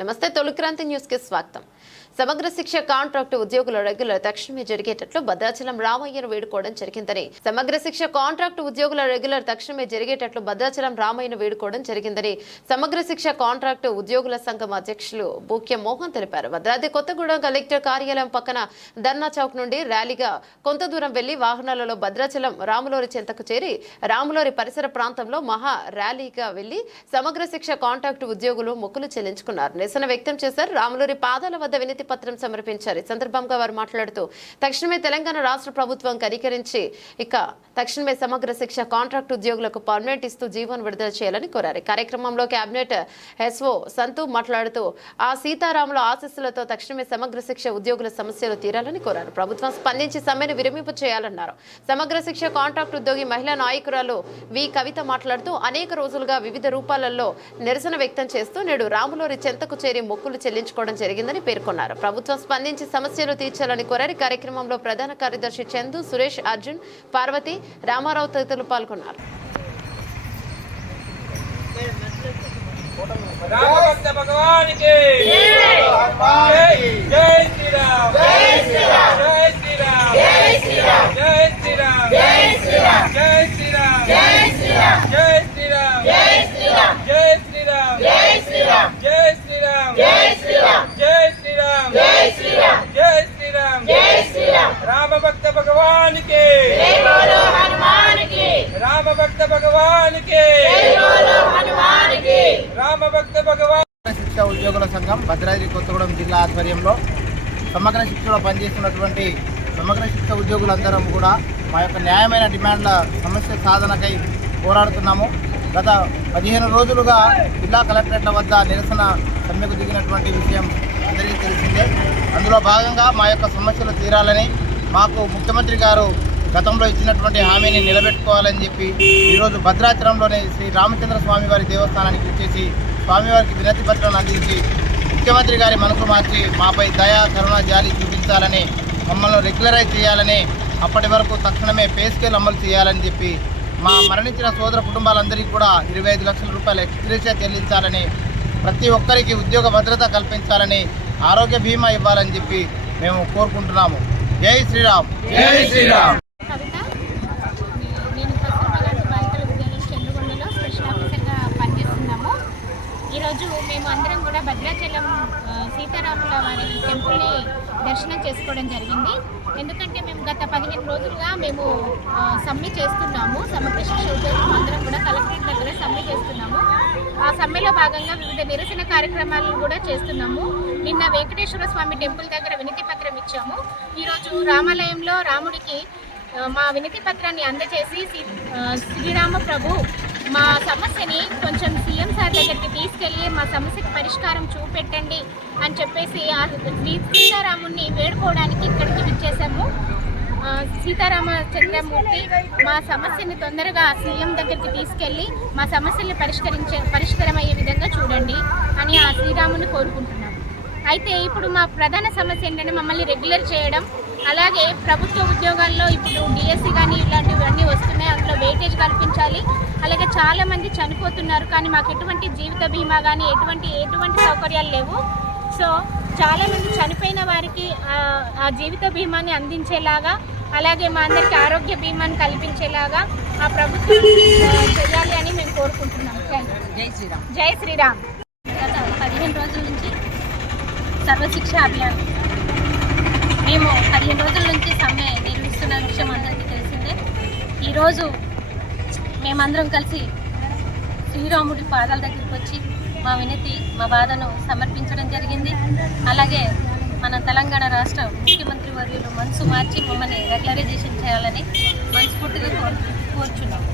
నమస్తే తొలిక్రాంతి న్యూస్ కి స్వాగతం. సమగ్ర శిక్ష కాంట్రాక్టు ఉద్యోగుల రెగ్యులర్ తక్షణమే జరిగేటట్లు భద్రాచలం రామయ్యను వేడుకోవడం జరిగిందని సమగ్ర శిక్ష కాంట్రాక్టు ఉద్యోగుల రెగ్యులర్ తక్షణమే జరిగేటట్లు భద్రాచలం రామయ్యను వేడుకోవడం జరిగిందని సమగ్ర శిక్ష కాంట్రాక్టు ఉద్యోగుల సంఘం అధ్యక్షులు బూక్య మోహన్ తెలిపారు. భద్రాద్రి కొత్తగూడెం కలెక్టర్ కార్యాలయం పక్కన ధర్నా చౌక్ నుండి ర్యాలీగా కొంత దూరం వెళ్లి వాహనాలలో భద్రాచలం రాములోరి చెంతకు చేరి రాములోరి పరిసర ప్రాంతంలో మహా ర్యాలీగా వెళ్లి సమగ్ర శిక్ష కాంట్రాక్టు ఉద్యోగులు మొక్కులు చెల్లించుకున్నారు. నిరసన వ్యక్తం చేశారు. రాములోరి పాదాల వద్ద వినతి పత్రం సమర్పించారు. ఈ సందర్భంగా వారు మాట్లాడుతూ తక్షణమే తెలంగాణ రాష్ట్ర ప్రభుత్వం కనికరించి తక్షణమే సమగ్ర శిక్ష కాంట్రాక్ట్ ఉద్యోగులకు పర్మనెంట్ ఇస్తూ జీవన్ విడుదల చేయాలని కోరారు. కార్యక్రమంలో కేబినెట్ ఎస్ఓ సంతు మాట్లాడుతూ ఆ సీతారాముల ఆశీస్సులతో తక్షణమే సమగ్ర శిక్ష ఉద్యోగుల సమస్యలు తీరాలని కోరారు. ప్రభుత్వం స్పందించి సమ్మెను విరమింపు చేయాలన్నారు. సమగ్ర శిక్ష కాంట్రాక్ట్ ఉద్యోగి మహిళా నాయకురాలు వి కవిత మాట్లాడుతూ అనేక రోజులుగా వివిధ రూపాలలో నిరసన వ్యక్తం చేస్తూ నేడు రాములోరి చెంతకు చేరి మొక్కులు చెల్లించుకోవడం జరిగిందని పేర్కొన్నారు. ప్రభుత్వం స్పందించి సమస్యలు తీర్చాలని కోరారు. కార్యక్రమంలో ప్రధాన కార్యదర్శి చందు, సురేష్, అర్జున్, పార్వతి, రామారావు తదితరులు పాల్గొన్నారు. राम भक्त भगवान के जय बोलो हनुमान की राम भक्त भगवान के जय बोलो हनुमान की राम भक्त भगवान శిక్ష ఉద్యోగుల సంఘం భద్రాద్రి కొత్తగూడెం జిల్లా ఆధ్వర్యంలో సమగ్ర శిక్షలో పనిచేస్తున్నటువంటి సమగ్ర శిక్ష ఉద్యోగులందరం కూడా మా యొక్క న్యాయమైన డిమాండ్ల సమస్య సాధనకై పోరాడుతున్నాము. గత 15 రోజులుగా జిల్లా కలెక్టరేట్ల వద్ద నిరసన సమ్మెకు దిగినటువంటి విషయం అందరికీ తెలిసిందే. అందులో భాగంగా మా యొక్క సమస్యలు తీరాలని మాకు ముఖ్యమంత్రి గారు గతంలో ఇచ్చినటువంటి హామీని నిలబెట్టుకోవాలని చెప్పి ఈరోజు భద్రాచలంలోని శ్రీ రామచంద్ర స్వామి వారి దేవస్థానానికి వచ్చేసి స్వామివారికి వినతి పత్రం అందించి ముఖ్యమంత్రి గారి మనసు మార్చి మాపై దయా కరుణ జాలి చూపించాలని, మమ్మల్ని రెగ్యులరైజ్ చేయాలని, అప్పటి వరకు తక్షణమే పే స్కేల్ అమలు చేయాలని చెప్పి మా మరణించిన సోదర కుటుంబాలందరికీ కూడా 25 లక్షల రూపాయల ఎక్స్గ్రేషియా చెల్లించాలని, ప్రతి ఒక్కరికి ఉద్యోగ భద్రత కల్పించాలని, ఆరోగ్య బీమా ఇవ్వాలని చెప్పి మేము కోరుకుంటున్నాము. జై శ్రీరామ్. జై శ్రీరామ్. ఈరోజు మేము అందరం కూడా భద్రాచలం సీతారాముల వారి టెంపుల్ని దర్శనం చేసుకోవడం జరిగింది. ఎందుకంటే మేము గత 15 రోజులుగా మేము సమ్మె చేస్తున్నాము. సమగ్ర శిక్ష ఉద్యోగులు అందరం కూడా కలెక్టరేట్ దగ్గర సమ్మె చేస్తున్నాము. ఆ సమ్మెలో భాగంగా వివిధ నిరసన కార్యక్రమాలను కూడా చేస్తున్నాము. నిన్న వెంకటేశ్వర స్వామి టెంపుల్ దగ్గర వినతి పత్రం ఇచ్చాము. ఈరోజు రామాలయంలో రాముడికి మా వినతి పత్రాన్ని అందజేసి శ్రీరామ ప్రభు మా సమస్యని కొంచెం సీఎం సార్ దగ్గరికి తీసుకెళ్ళి మా సమస్యకి పరిష్కారం చూపెట్టండి అని చెప్పేసి సీతారాముని వేడుకోవడానికి ఇక్కడికి విచ్చేసాము. సీతారామచంద్రమూర్తి మా సమస్యని తొందరగా సీఎం దగ్గరికి తీసుకెళ్ళి మా సమస్యల్ని పరిష్కారమయ్యే విధంగా చూడండి అని ఆ శ్రీరాముని కోరుకుంటున్నాము. అయితే ఇప్పుడు మా ప్రధాన సమస్య ఏంటంటే మమ్మల్ని రెగ్యులర్ చేయడం, అలాగే ప్రభుత్వ ఉద్యోగాల్లో ఇప్పుడు డిఎస్సి కానీ ఇలాంటివన్నీ వస్తున్నాయి, అందులో వెయిటేజ్ కల్పించాలి. అలాగే చాలామంది చనిపోతున్నారు, కానీ మాకు ఎటువంటి జీవిత బీమా కానీ ఎటువంటి సౌకర్యాలు లేవు. సో చాలామంది చనిపోయిన వారికి ఆ జీవిత బీమాని అందించేలాగా, అలాగే మా అందరికీ ఆరోగ్య బీమాని కల్పించేలాగా ఆ ప్రభుత్వం చేయాలి అని మేము కోరుకుంటున్నాం. జై శ్రీరామ్. జై శ్రీరామ్. గత 15 రోజుల నుంచి సర్వశిక్ష అభియాన్ మేము 15 రోజుల నుంచి సమ్మె నిర్వహిస్తున్న విషయం అందరికీ తెలిసిందే. ఈరోజు మేమందరం కలిసి శ్రీరాముడి పాదాల దగ్గరికి వచ్చి మా వినతి, మా బాధను సమర్పించడం జరిగింది. అలాగే మన తెలంగాణ రాష్ట్ర ముఖ్యమంత్రి వర్యులు మనసు మార్చి మమ్మల్ని రెగ్యులరైజేషన్ చేయాలని మనస్ఫూర్తిగా కోరుచున్నాం.